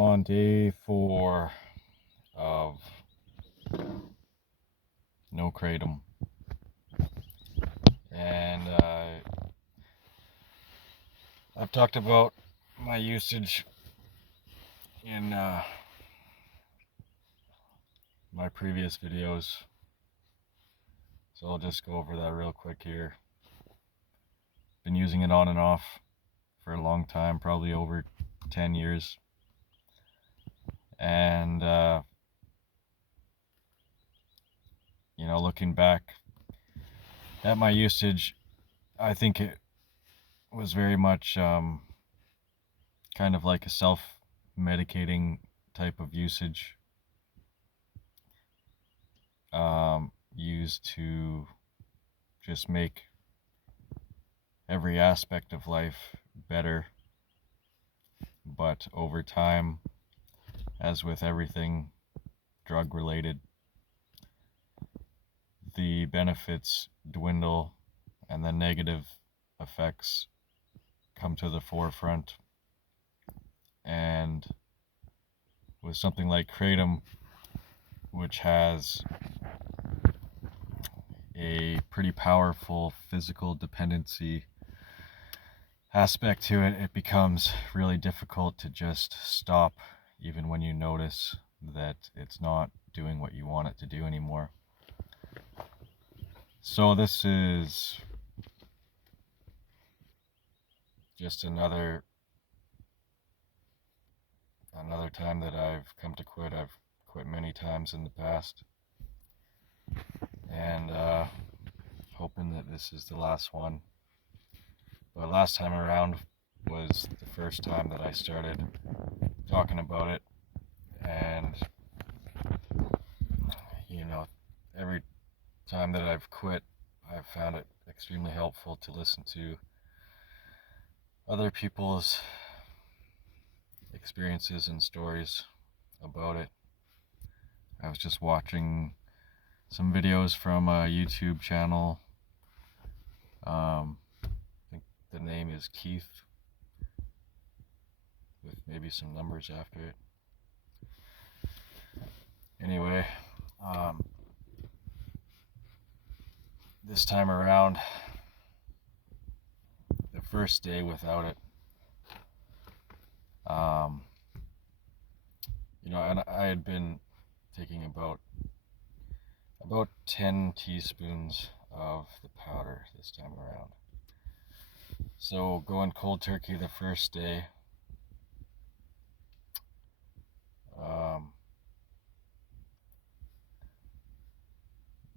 I'm on day 4 of no kratom, and I've talked about my usage in my previous videos, so I'll just go over that real quick here. Been using it on and off for a long time, probably over 10 years, and looking back at my usage, I think it was very much kind of like a self-medicating type of usage, used to just make every aspect of life better. But over time, as with everything drug related, the benefits dwindle and the negative effects come to the forefront. And with something like kratom, which has a pretty powerful physical dependency aspect to it, it becomes really difficult to just stop, even when you notice that it's not doing what you want it to do anymore. So this is just another time that I've come to quit. I've quit many times in the past, and hoping that this is the last one. But last time around was the first time that I started talking about it, and every time that I've quit, I've found it extremely helpful to listen to other people's experiences and stories about it. I was just watching some videos from a YouTube channel. I think the name is Keith, with maybe some numbers after it. Anyway, this time around, the first day without it, and I had been taking about 10 teaspoons of the powder this time around. So going cold turkey the first day,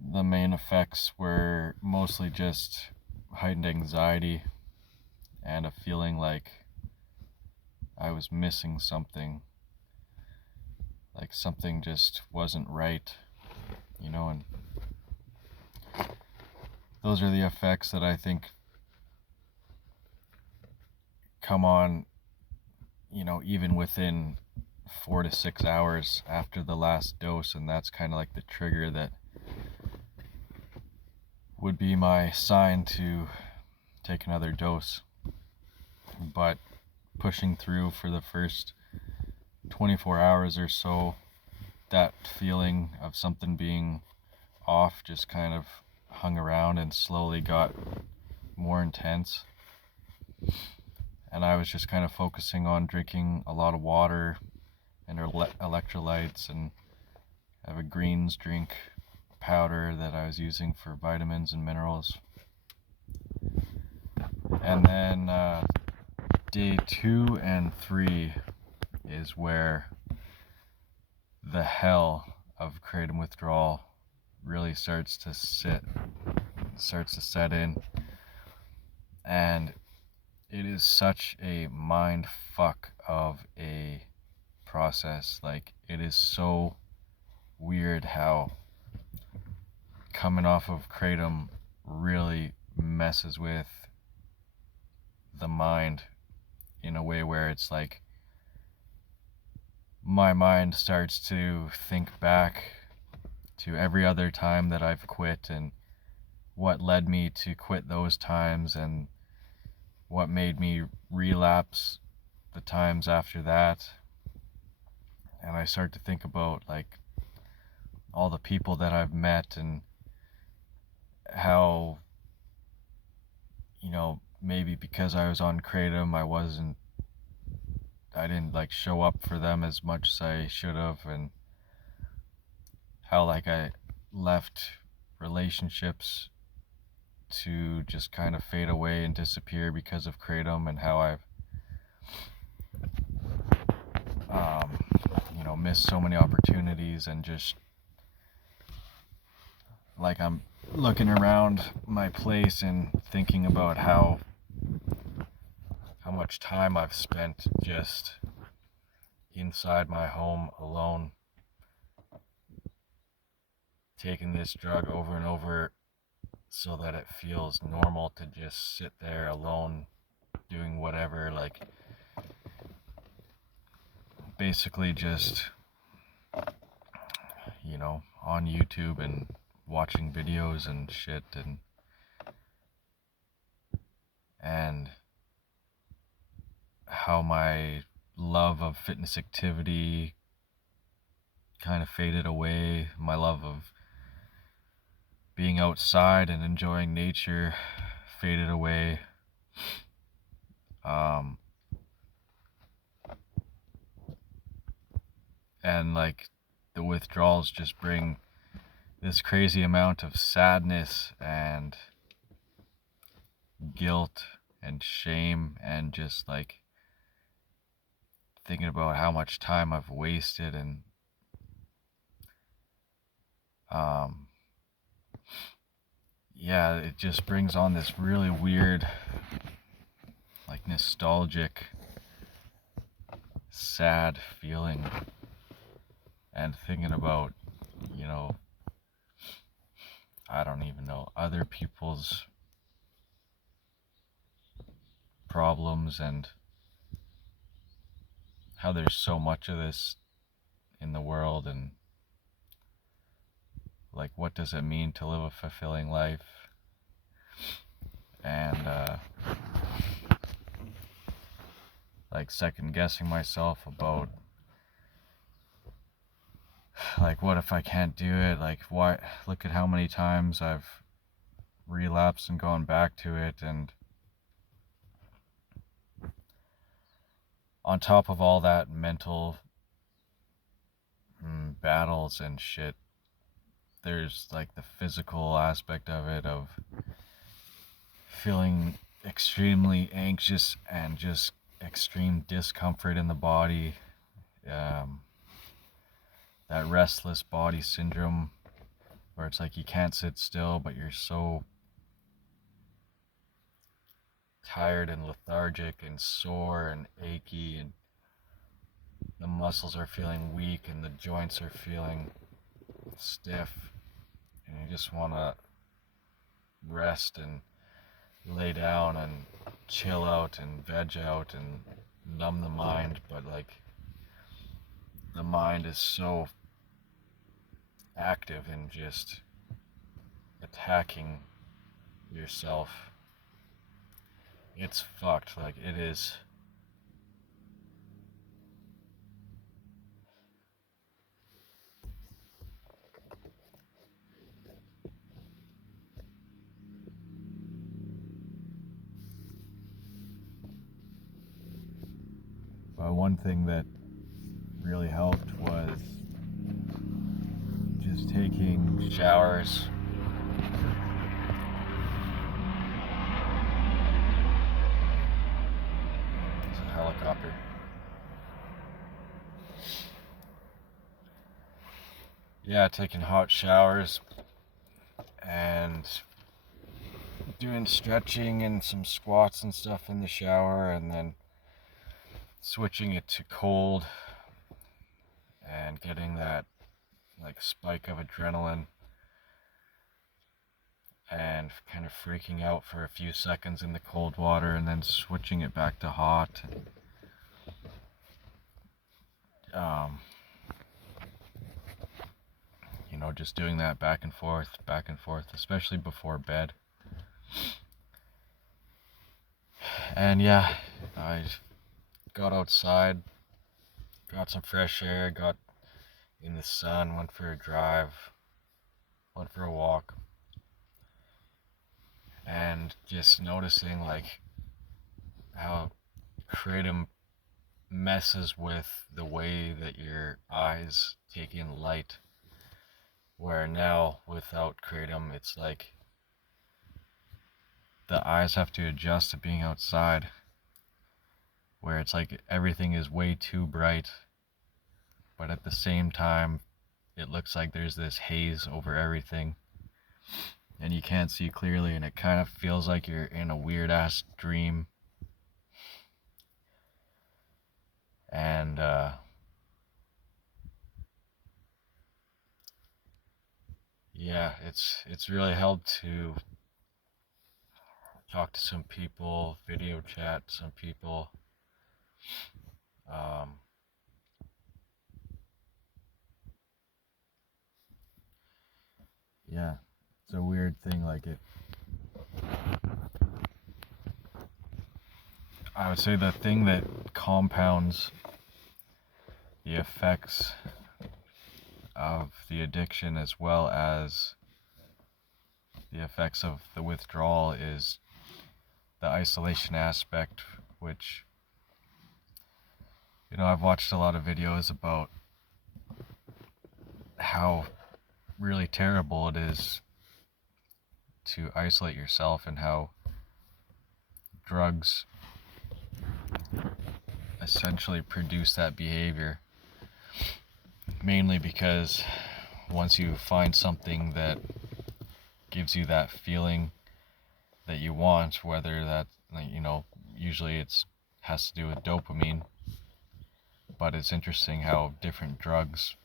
the main effects were mostly just heightened anxiety and a feeling like I was missing something, like something just wasn't right, and those are the effects that I think come on, even within 4 to 6 hours after the last dose, and that's kind of like the trigger that would be my sign to take another dose. But pushing through for the first 24 hours or so, that feeling of something being off just kind of hung around and slowly got more intense. And I was just kind of focusing on drinking a lot of water and electrolytes, and have a greens drink powder that I was using for vitamins and minerals. And then day 2 and 3 is where the hell of kratom withdrawal really starts to set in, and it is such a mind fuck of a process. Like, it is so weird how coming off of kratom really messes with the mind in a way where it's like my mind starts to think back to every other time that I've quit and what led me to quit those times and what made me relapse the times after that. and I start to think about like all the people that I've met and how, you know, maybe because I was on Kratom, I didn't like show up for them as much as I should have, and how like I left relationships to just kind of fade away and disappear because of Kratom, and how I've you know, missed so many opportunities, and just like I'm looking around my place and thinking about how much time I've spent just inside my home alone, taking this drug over and over so that it feels normal to just sit there alone doing whatever, like basically just, you know, on YouTube and watching videos and shit, and how my love of fitness activity kind of faded away. My love of being outside and enjoying nature faded away. And like the withdrawals just bring this crazy amount of sadness and guilt and shame, and just like thinking about how much time I've wasted, and yeah, it just brings on this really weird, like nostalgic, sad feeling, and thinking about, you know, I don't even know, other people's problems, and how there's so much of this in the world, and like what does it mean to live a fulfilling life, and like second guessing myself about like, what if I can't do it, like why, look at how many times I've relapsed and gone back to it, and on top of all that mental battles and shit, there's like the physical aspect of it, of feeling extremely anxious and just extreme discomfort in the body, that restless body syndrome, where it's like you can't sit still, but you're so tired and lethargic and sore and achy, and the muscles are feeling weak and the joints are feeling stiff, and you just want to rest and lay down and chill out and veg out and numb the mind, but like the mind is so active and just attacking yourself. It's fucked, like it is. But one thing that really helped was just taking showers. It's a helicopter. Yeah, taking hot showers and doing stretching and some squats and stuff in the shower, and then switching it to cold and getting that like spike of adrenaline, and kind of freaking out for a few seconds in the cold water, and then switching it back to hot. You know, just doing that back and forth, especially before bed. And yeah, I got outside got some fresh air, got in the sun, went for a drive, went for a walk, and just noticing like how kratom messes with the way that your eyes take in light, where now without kratom it's like the eyes have to adjust to being outside, where it's like everything is way too bright, but at the same time it looks like there's this haze over everything and you can't see clearly, and it kind of feels like you're in a weird ass dream. And yeah, it's really helped to talk to some people, video chat some people. Um, yeah, it's a weird thing. Like I would say the thing that compounds the effects of the addiction as well as the effects of the withdrawal is the isolation aspect, which, I've watched a lot of videos about how really terrible it is to isolate yourself and how drugs essentially produce that behavior, mainly because once you find something that gives you that feeling that you want, whether that, usually it's has to do with dopamine, but it's interesting how different drugs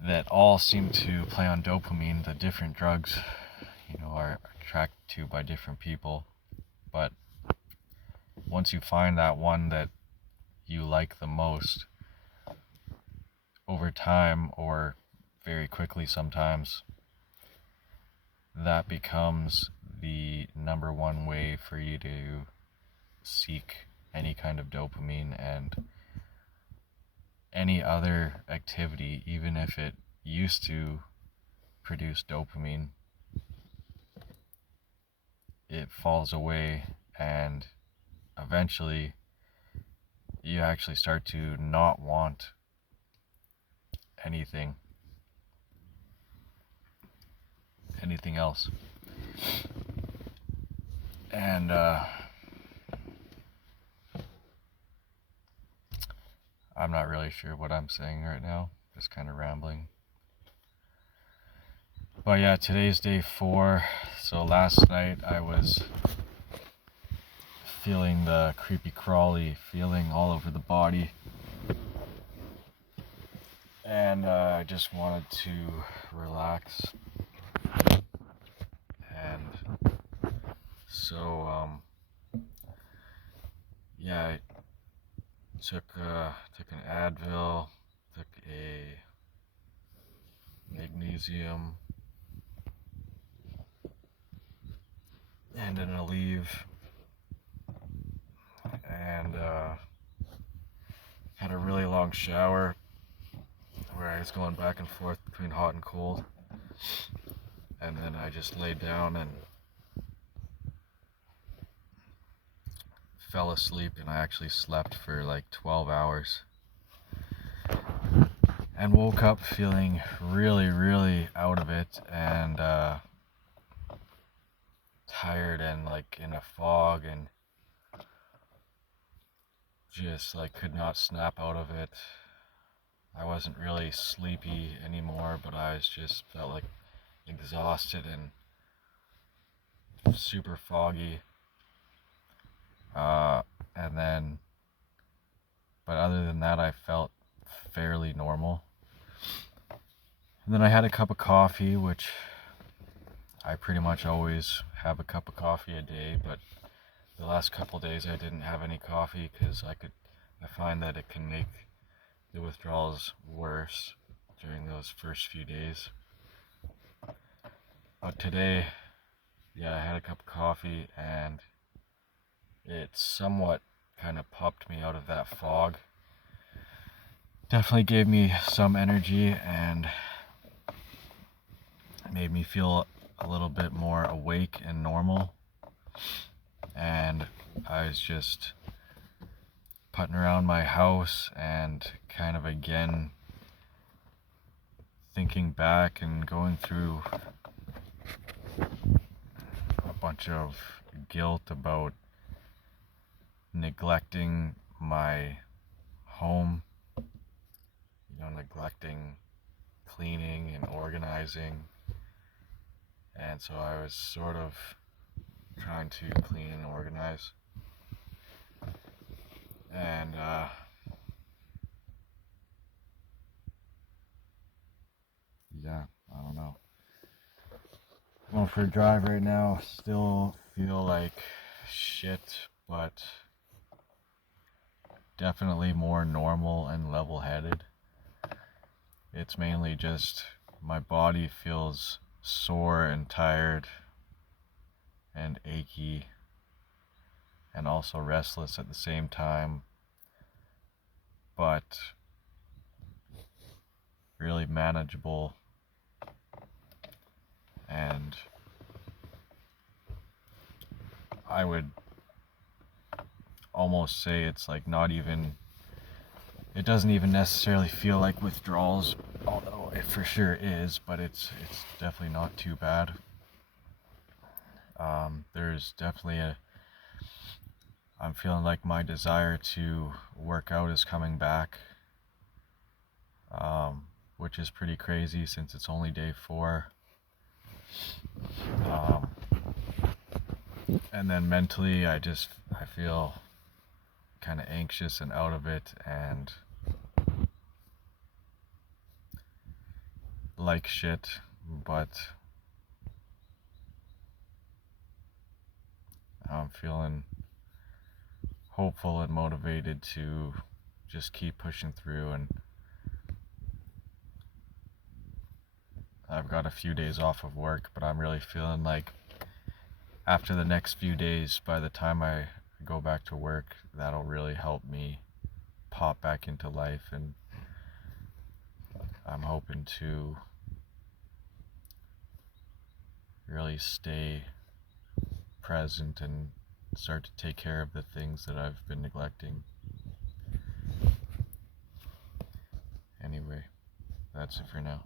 that all seem to play on dopamine, the different drugs, are attracted to by different people. But once you find that one that you like the most, over time or very quickly sometimes, that becomes the number one way for you to seek any kind of dopamine and any other activity, even if it used to produce dopamine, it falls away, and eventually you actually start to not want anything else. And I'm not really sure what I'm saying right now, just kind of rambling. But yeah, today's day 4. So last night I was feeling the creepy crawly feeling all over the body, and I just wanted to relax. And so yeah, I took an Advil, took a magnesium and an Aleve, and had a really long shower where I was going back and forth between hot and cold, and then I just laid down and fell asleep, and I actually slept for like 12 hours and woke up feeling really, really out of it, and tired and like in a fog, and just like could not snap out of it. I wasn't really sleepy anymore, but I was just felt like exhausted and super foggy. And then, but other than that, I felt fairly normal. And then I had a cup of coffee, which I pretty much always have a cup of coffee a day, but the last couple days I didn't have any coffee because I find that it can make the withdrawals worse during those first few days. But today, yeah, I had a cup of coffee, and it somewhat kind of popped me out of that fog. definitely gave me some energy and made me feel a little bit more awake and normal. And I was just putting around my house and kind of again thinking back and going through a bunch of guilt about neglecting my home, neglecting cleaning and organizing. And so I was sort of trying to clean and organize. And yeah, I don't know. Going for a drive right now. Still feel like shit, but definitely more normal and level-headed. It's mainly just my body feels sore and tired and achy and also restless at the same time, but really manageable. And I would almost say it's like not even, it doesn't even necessarily feel like withdrawals, although it for sure is, but it's definitely not too bad. There's definitely I'm feeling like my desire to work out is coming back, which is pretty crazy since it's only day 4. And then mentally, I feel kind of anxious and out of it, and like shit, but I'm feeling hopeful and motivated to just keep pushing through. And I've got a few days off of work, but I'm really feeling like after the next few days, by the time I go back to work, that'll really help me pop back into life. And I'm hoping to really stay present and start to take care of the things that I've been neglecting. Anyway, that's it for now.